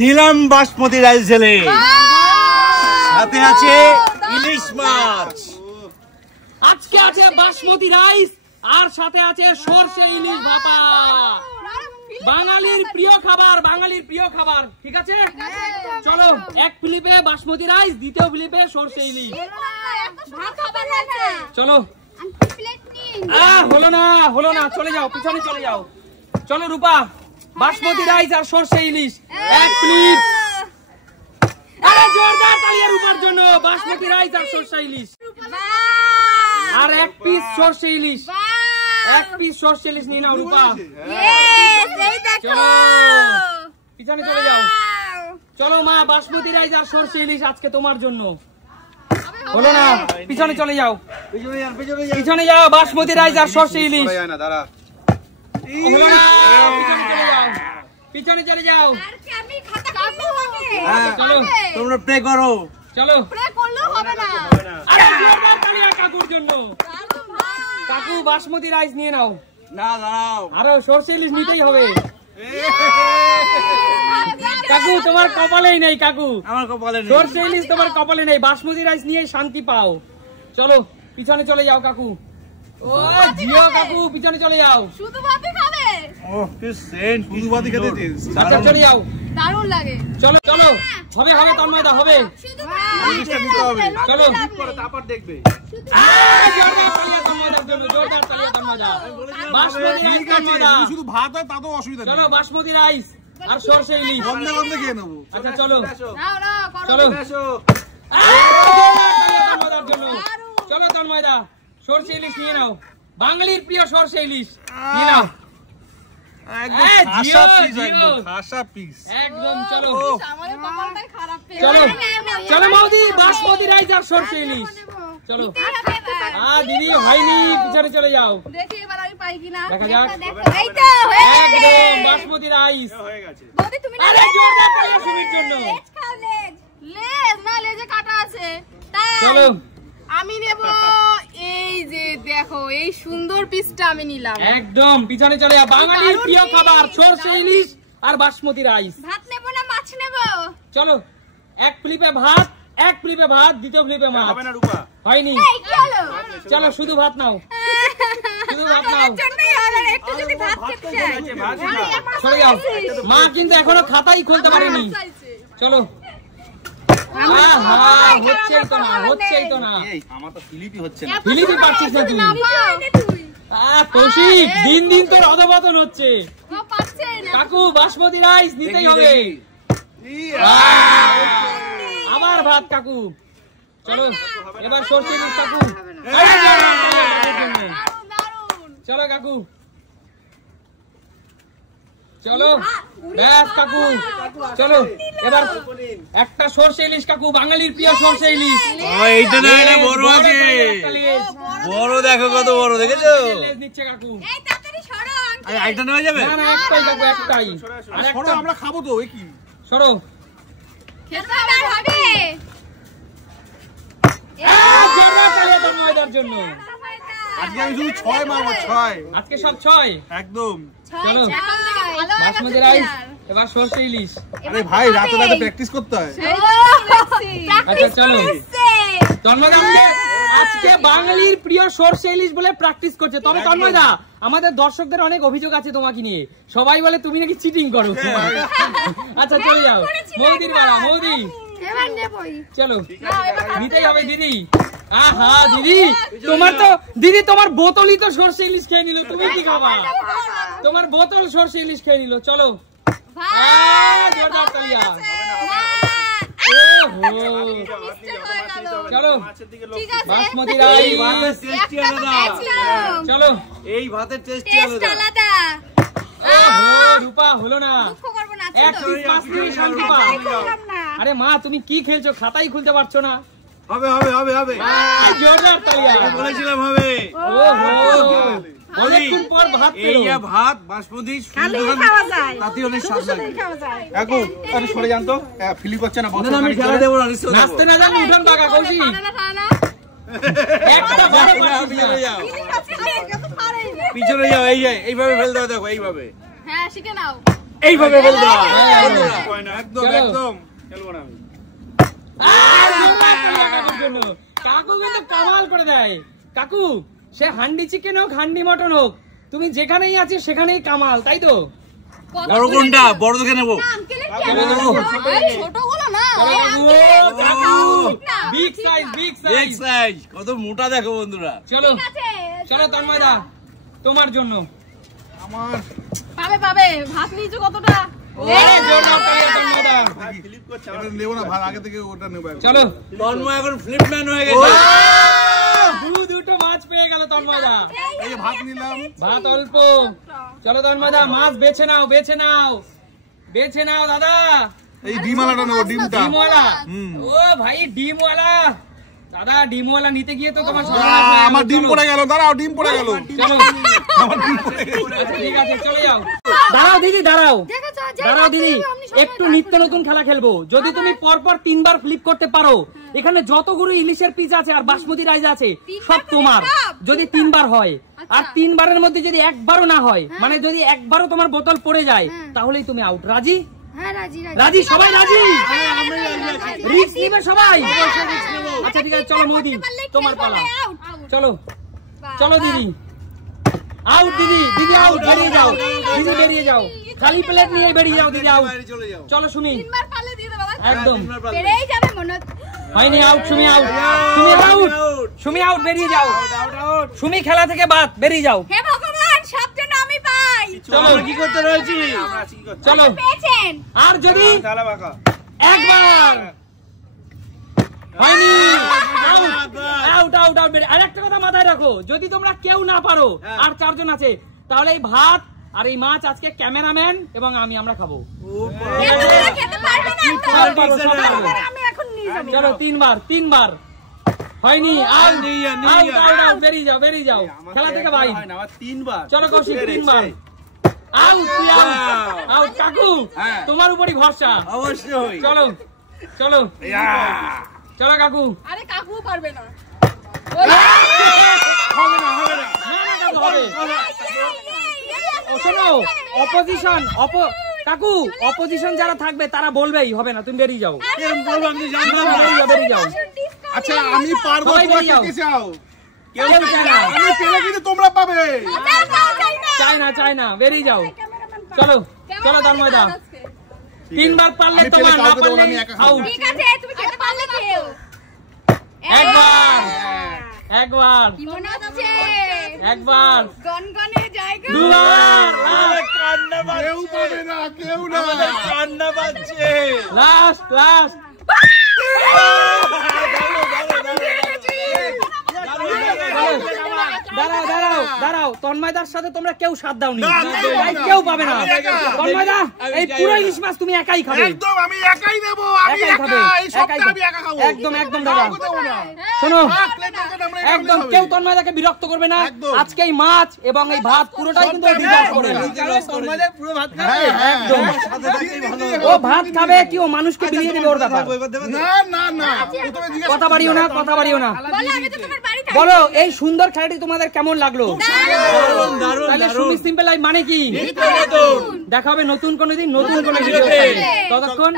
দিলাম বাসমতি রাইস ঢেলে, সাথে আছে ইলিশ মাছ। আজকে আছে বাসমতি রাইস আর সাথে আছে সরষে ইলিশ ভাপা। বাঙালির প্রিয় খাবার, বাঙালির প্রিয় খাবার। ঠিক আছে, চলো এক ফিলিপে বাসমতি রাইস, দ্বিতীয় ফিলিপে সরষে ইলিশ। চলো। হলো না, হলো না, চলে যাও, পিছনে চলে যাও। চলো রূপা, বাসমতি রাইস আর সরষে ইলিশ এক প্লেট। আরে জোরদার তালি রূপার জন্য। বাসমতি রাইস আর সরষে ইলিশ আর এক পিস সরষে ইলিশ, এক পিস সরষে ইলিশ নিয়ে নাও রূপা। চলো পিছনে চলে যাও। চলো মা, বাসমতি রাইস আর সরষে ইলিশ আজকে তোমার জন্য। হলো না, পিছনে চলে যাও, পিছনে যাও। বাসমতি রাইস আর সরষে ইলিশ। হলো না, পিছনে চলে যাও, পিছনে চলে যাও। চলো তোমরা প্রে করো। চলো, প্রে করলেও হবে না। আরে জোরদার তালি কাকুর জন্য। কাকু বাসমতি রাইস নিয়ে নাও। না দাঁড়াও, আরো সরষে ইলিশ নিতেই হবে। কাকু তোমার কপালেই নেই, কাকু আমার কপালে নেই। সরষে ইলিশ তোমার কপালে নেই, বাসমতি রাইস নিয়ে শান্তি পাও। চলো পিছনে চলে যাও কাকু। ও জিও কাকু, পিছনে চলে যাও। শুধু ভাতই খাবে? ওহ কি সেন্ট, শুধু ভাতই খেতে দিস। আচ্ছা চলে যাও। দারুণ লাগে। চলো চলো, হবে হবে তন্ময়দা, হবে। শুধু ইলিশটা দিতে হবে। চলো তারপর দেখবে। জোরদার তালিয়া তন্ময়দার জন্য, জোরদার তালিয়া তন্ময়দা। বাসমতি রাইস তন্ময়দা। শুধু ভাত হয় তাতেও অসুবিধা নেই। চলো বাসমতি রাইস আর সরষে ইলিশ। বন্ধে বন্ধে খেয়ে নেবো। আচ্ছা চলো নাও নাও করো। চলো। চলো তন্ময়দা, সরষে ইলিশ নিয়ে নাও, বাঙালির প্রিয় সরষে ইলিশ নিয়ে নাও। একদম খাসা পিস, একদম খাসা পিস একদম। চলো আমাদের কপালটাই খারাপ পেয়ে। চলো চলো মৌদি, বাসমতি রাইস আর সরষে ইলিশ। চলো দিদি হয়নি, পিছনে চলে যাও। দেখি এবার আমি পাই কিনা। দেখা যাক। এই তো হয়ে গেছে। একদম বাসমতি রাইস হয়ে গেছে। বৌদি তুমি আরে জোরদার তালিয়া সুমির জন্য। লেজ খাও, লেজ। লেজ না, লেজে কাটা আছে। তাই চলো আমি নেব এই যে দেখো, এই সুন্দর পিসটা আমি নিলাম। একদম পিছনে চলে যাও। বাঙালির প্রিয় খাবার সরষে ইলিশ আর বাসমতি রাইস। ভাত নেব না মাছ নেব? চলো এক প্লেটে ভাত, এক প্লেটে ভাত, দ্বিতীয় প্লেটে মাছ। হবে না রূপা? হয়নি, এই কি হলো? চলো শুধু ভাত নাও, শুধু ভাত নাও। আমার জন্যই হবে, একটু যদি ভাত খেতে চাই। চলে যাও। মা কিন্তু এখনো খাতাই খুলতে পারেনি। চলো হচ্ছেই তো না, হচ্ছেই তো না। এই আমার তো ফিলিপি হচ্ছে না। ফিলিপি পারছিস না তুই। তুই কৌশিক দিন দিন তোর অধপতন হচ্ছে। ও পাচ্ছে না। কাকু বাসমতি রাইস নিতেই হবে। আবার ভাত কাকু। চলো এবার সরষে ইলিশ কাকু। দারুণ দারুণ। চলো কাকু, চলো ব্যাস কাকু। চলো এবার একটা সরষে ইলিশ কাকু, বাঙালির প্রিয় সরষে ইলিশ। এইটা না, এটা বড় আছে। বড় দেখো কত বড়, দেখেছো? লেজ নিচ্ছে কাকু। এই তাড়াতাড়ি সরো। আরে একটা নেওয়া যাবে? না না, একটাই কাকু, একটাই। আর একটা আমরা খাবো তো। ওই কি সরো। খেতে হবে। জোরদার তালিয়া তন্ময়দার জন্য। আজকে আমি শুধু 6 মারবো, 6। আজকে সব 6 একদম। চলো এখন থেকে ভালো হয়ে বাসমতি গেছে রাইস প্লেয়ার। এবার সরষে ইলিশ। আরে ভাই রাতে রাতে প্র্যাকটিস করতে হয়। আচ্ছা চলো তন্ময়দা, আজকে বাঙালির প্রিয় সরষে ইলিশ বলে প্র্যাকটিস করছে। তবে তন্ময়দা, আমাদের দর্শকদের অনেক অভিযোগ আছে তোমাকে নিয়ে। সবাই বলে তুমি নাকি চিটিং করো। আচ্ছা চলে যাও। মৌদির বেলা, মৌদি এবার নেবই। চলো নিতেই হবে দিদি। আহা দিদি, তোমার তো দিদি তোমার বোতলই তো সরষে ইলিশ খেয়ে নিল, তুমি কি খাবা? তোমার বোতল সরষে ইলিশ খেয়ে নিল। চলো জোরদার তালিয়া। চলো ঠিক আছে। বাসমতি রাইস। চলো এই ভাতের টেস্ট টেস্ট আলাদা। রূপা হলো না। দুঃখ করব না। এক পিস মাছ নিয়ে শান্তি পাও। আরে মা তুমি কি খেলছো, খাতাই খুলতে পারছো না। হবে হবে হবে হবে। জোরদার তালিয়া। বলেছিলাম হবে। অনেকক্ষণ পর ভাত এই ভাত বাসমতি তাতে অনেক স্বাদ লাগে। এখন আরে সরে যান তো, ফিলিপ হচ্ছে না। বসে আমি খেলা দেব না, নাচতে না জানি উঠন পাকা কৌশি। একটা ভালো পিছনে যাও, পিছনে যাও। এই এইভাবে ফেলতে হবে, দেখো এইভাবে। হ্যাঁ শিখে নাও। এইভাবে ফেলতে হবে। একদম খেলবো না আমি। কাকু কিন্তু কামাল করে দেয়। কাকু সে হান্ডি চিকেন হোক হান্ডি মটন হোক, তুমি যেখানেই আছিস সেখানেই কামাল, তাই তো? বড় কোনটা? বড় দেখে নেবো। কত মোটা দেখো বন্ধুরা। চলো চলো তন্ময়দা, তোমার জন্য। আমার পাবে পাবে ভাত নিয়েছো কতটা? চলো তন্ময় এখন ফ্লিপম্যান হয়ে গেছে। দুটো মাছ পেয়ে গেল তন্ময়দা। এই যে ভাত নিলাম, ভাত অল্প। চলো তন্ময়দা, মাছ বেছে নাও, বেছে নাও, বেছে নাও দাদা। এই ডিমওয়ালাটা নেবো, ডিমটা। ডিমওয়ালা? ও ভাই ডিমওয়ালা দাদা, ডিমওয়ালা নিতে গিয়ে তো তোমার আমার ডিম পড়ে গেল। দাঁড়াও, ডিম পড়ে গেল। চলো ঠিক আছে, চলে যাও। দাঁড়াও দিদি, দাঁড়াও দাঁড়াও দিদি, একটু নিত্য নতুন খেলা খেলবো। যদি তুমি পরপর 3 বার ফ্লিপ করতে পারো, এখানে যতগুলো ইলিশের পিস আছে আর বাসমতি রাইস আছে সব তোমার। যদি 3 বার হয়, আর 3 বারের মধ্যে যদি একবারও না হয়, মানে যদি একবারও তোমার বোতল পড়ে যায়, তাহলেই তুমি আউট। রাজি? রাজি? সবাই রাজি? রিস্ক নিবে সবাই? আচ্ছা ঠিক আছে, চলো মোদি তোমার পালা। চলো চলো দিদি, আউট দিদি, দিদি আউট, বেরিয়ে যাও দিদি, বেরিয়ে যাও, খালি প্লেট নিয়ে বেরিয়ে যাও দিদি, আউট। চলো সুমি, একদম হয়নি, out Sumi, out Sumi, out Sumi, out, বেরিয়ে যাও সুমি, খেলা থেকে বাদ, বেরিয়ে যাও। হে ভগবান, সব যেন আমি পাই। চলো কি করতে রয়েছি? চলো, পেয়েছেন? আর যদি একবার হয়নি, আউট আউট আউট। আর একটা কথা মাথায় রাখো, যদি তোমরা কেউ না পারো, আর 4 জন আছে, তাহলে এই ভাত আর এই মাছ আজকে ক্যামেরাম্যান এবং আমরা খাবো। খেতে পারবে না তো? আমি এখন নিয়ে যাব। চলো 3 বার, 3 বার হয়নি, আউট আউট আউট, বেরিয়ে যাও, বেরিয়ে যাও খেলা থেকে ভাই। 3 বার। চলো কৌশিক, 3 বার আউট, আউট। কাকু তোমার উপরই ভরসা, অবশ্যই। চলো চলো চলো কাকু। আরে কাকু পারবে না। হবে না, হবে না। না না কাকু হবে। শোনো, অপোজিশন কাকু, অপোজিশন যারা থাকবে তারা বলবেই হবে না, তুমি বেরিয়ে যাও। বেরিয়ে যাও। আচ্ছা আমি পারবো, তোমরা কে চাও? কেউ চায় না, আমি পেলে কিন্তু তোমরা পাবে। চাই না, চাই না, বেরিয়ে যাও। চলো চলো তন্ময়দা, 3 বার পারলে তোমার, না পারলে আউট। ঠিক আছে, তুমি খেতে পারলে খেও। একবার একবার কি মনে হচ্ছে? একবার, গনগনে জায়গা। 2 বার, কেউ পাবে না, কেউ না। কান্না পাচ্ছে। Last last. দাঁড়াও দাঁড়াও দাঁড়াও, তন্ময়দার সাথে তোমরা কেউ সাথ দাওনি, কেউ পাবে না। তন্ময়দা, এই পুরো ইলিশ মাছ তুমি একাই খাবে। একদম আমি একাই নেব, আমি একাই খাবে, এই সবটা আমি একা খাবো। একদম একদম দাদা, শোনো, একদম কেউ তন্ময়দাকে বিরক্ত করবে না। আজকে এই মাছ এবং এই ভাত পুরোটাই কিন্তু ডিজার্ভ করে। তন্ময়দা পুরো ভাত খাবে। একদম, ও ভাত খাবে কি, ও মানুষকে বিলিয়ে দেবে, ওর ব্যাপার। না না না, প্রথমে জিজ্ঞেস কথা বাড়িও না, কথা বাড়িও না। বলো, আমি তো তোমার বাড়ি থাকি। বলো এই সুন্দর খেলাটি তোমাদের কেমন লাগলো? তাহলে সুমি সিম্পল লাইফ মানে কি? দেখা হবে নতুন কোনো দিন, নতুন কোনো ভিডিওতে। ততক্ষণ